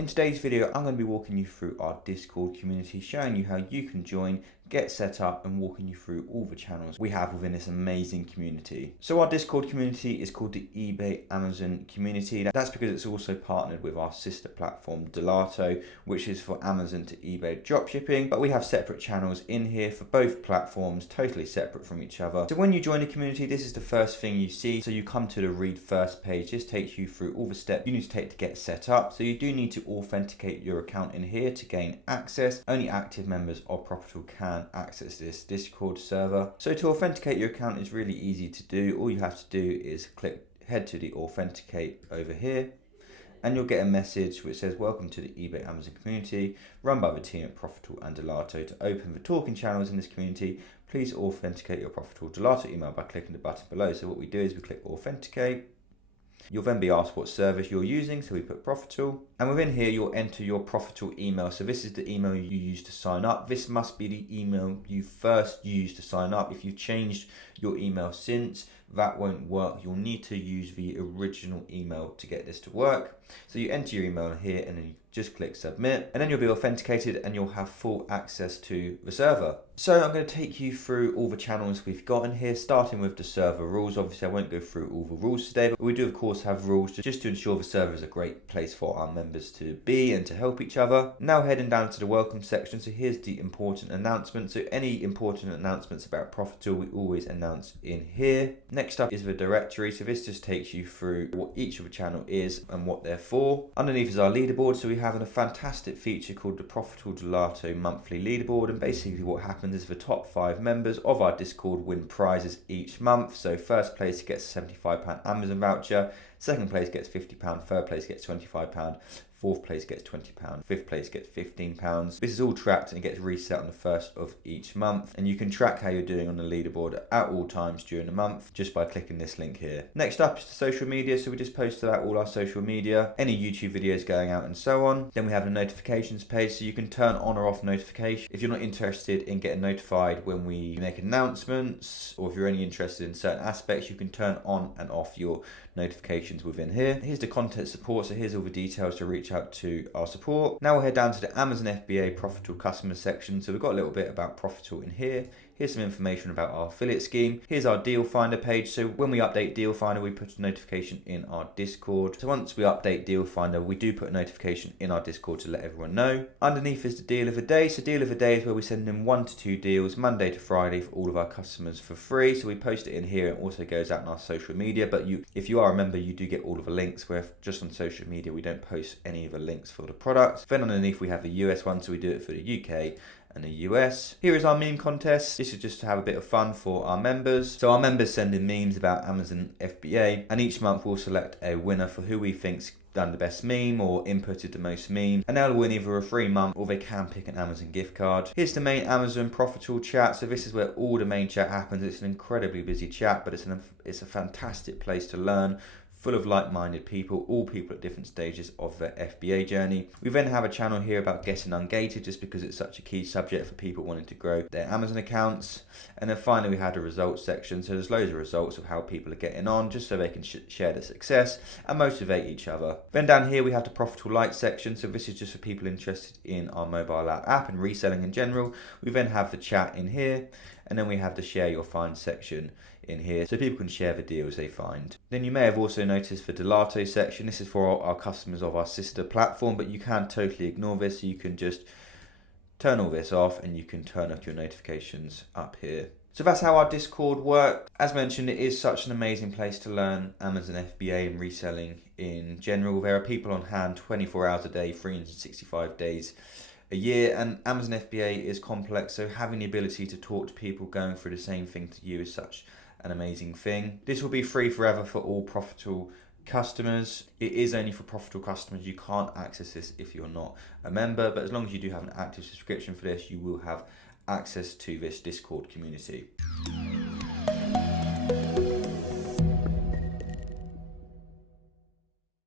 In today's video, I'm going to be walking you through our Discord community, showing you how you can join, get set up, and walking you through all the channels we have within this amazing community. So our Discord community is called the eBay Amazon community. That's because it's also partnered with our sister platform Delato, which is for Amazon to eBay dropshipping, but we have separate channels in here for both platforms, totally separate from each other. So when you join the community, this is the first thing you see. So you come to the read first page. This takes you through all the steps you need to take to get set up. So you do need to authenticate your account in here to gain access. Only active members of Profitl can access this Discord server. So to authenticate your account is really easy to do. All you have to do is head to the Authenticate over here, and you'll get a message which says welcome to the eBay Amazon community run by the team at Profitl and Delato. To open the talking channels in this community, please authenticate your Profitl Delato email by clicking the button below. So what we do is we click authenticate. You'll then be asked what service you're using, so we put Profitl. And within here, you'll enter your Profitl email. So this is the email you use to sign up. This must be the email you first used to sign up. If you've changed your email since, that won't work. You'll need to use the original email to get this to work. So you enter your email here and then you just click submit, and then you'll be authenticated and you'll have full access to the server. So I'm going to take you through all the channels we've got in here, starting with the server rules. Obviously I won't go through all the rules today, but we do of course have rules just to ensure the server is a great place for our members to be and to help each other. Now heading down to the welcome section. So here's the important announcements. So any important announcements about Profitl, we always announce in here. Next up is the directory. So this just takes you through what each of the channel is and what they're for. Underneath is our leaderboard. So we have a fantastic feature called the Profitl Delato monthly leaderboard, and basically what happens is the top 5 members of our Discord win prizes each month. So first place gets a £75 Amazon voucher, second place gets £50, third place gets £25, fourth place gets £20, fifth place gets £15. This is all tracked and it gets reset on the first of each month, and you can track how you're doing on the leaderboard at all times during the month just by clicking this link here. Next up is the social media. So we just posted out all our social media, any YouTube videos going out and so on. Then we have the notifications page, so you can turn on or off notification. If you're not interested in getting notified when we make announcements, or if you're only interested in certain aspects, you can turn on and off your notifications within here. Here's the content support, so here's all the details to reach out to our support. Now we'll head down to the Amazon FBA Profitl customer section. So we've got a little bit about Profitl in here. Here's some information about our affiliate scheme. Here's our deal finder page. So when we update deal finder, we put a notification in our Discord. So once we update deal finder, we do put a notification in our Discord to let everyone know. Underneath is the deal of the day. So deal of the day is where we send in 1 to 2 deals Monday to Friday for all of our customers for free. So we post it in here. It also goes out on our social media, but if you are a member, you do get all of the links, where just on social media we don't post any of the links for the products. Then underneath we have the US one, so we do it for the UK and the US. Here is our meme contest. This is just to have a bit of fun for our members. So our members send in memes about Amazon FBA, and each month we'll select a winner for who we think's done the best meme or inputted the most meme, and they'll win either a free month or they can pick an Amazon gift card. Here's the main Amazon Profitl chat. So this is where all the main chat happens. It's an incredibly busy chat, but it's a fantastic place to learn, full of like-minded people, all people at different stages of their FBA journey. We then have a channel here about getting ungated, just because it's such a key subject for people wanting to grow their Amazon accounts. And then finally we had a results section. So there's loads of results of how people are getting on, just so they can share their success and motivate each other. Then down here we have the Profitl Lite section. So this is just for people interested in our mobile app and reselling in general. We then have the chat in here, and then we have the share your find section in here, so people can share the deals they find. Then you may have also noticed the Delato section. This is for our customers of our sister platform, but you can totally ignore this. So you can just turn all this off and you can turn up your notifications up here. So that's how our Discord works. As mentioned, it is such an amazing place to learn Amazon FBA and reselling in general. There are people on hand 24 hours a day, 365 days a year, and Amazon FBA is complex, so having the ability to talk to people going through the same thing to you is such an amazing thing. This will be free forever for all Profitl customers. It is only for Profitl customers. You can't access this if you're not a member, but as long as you do have an active subscription for this, you will have access to this Discord community.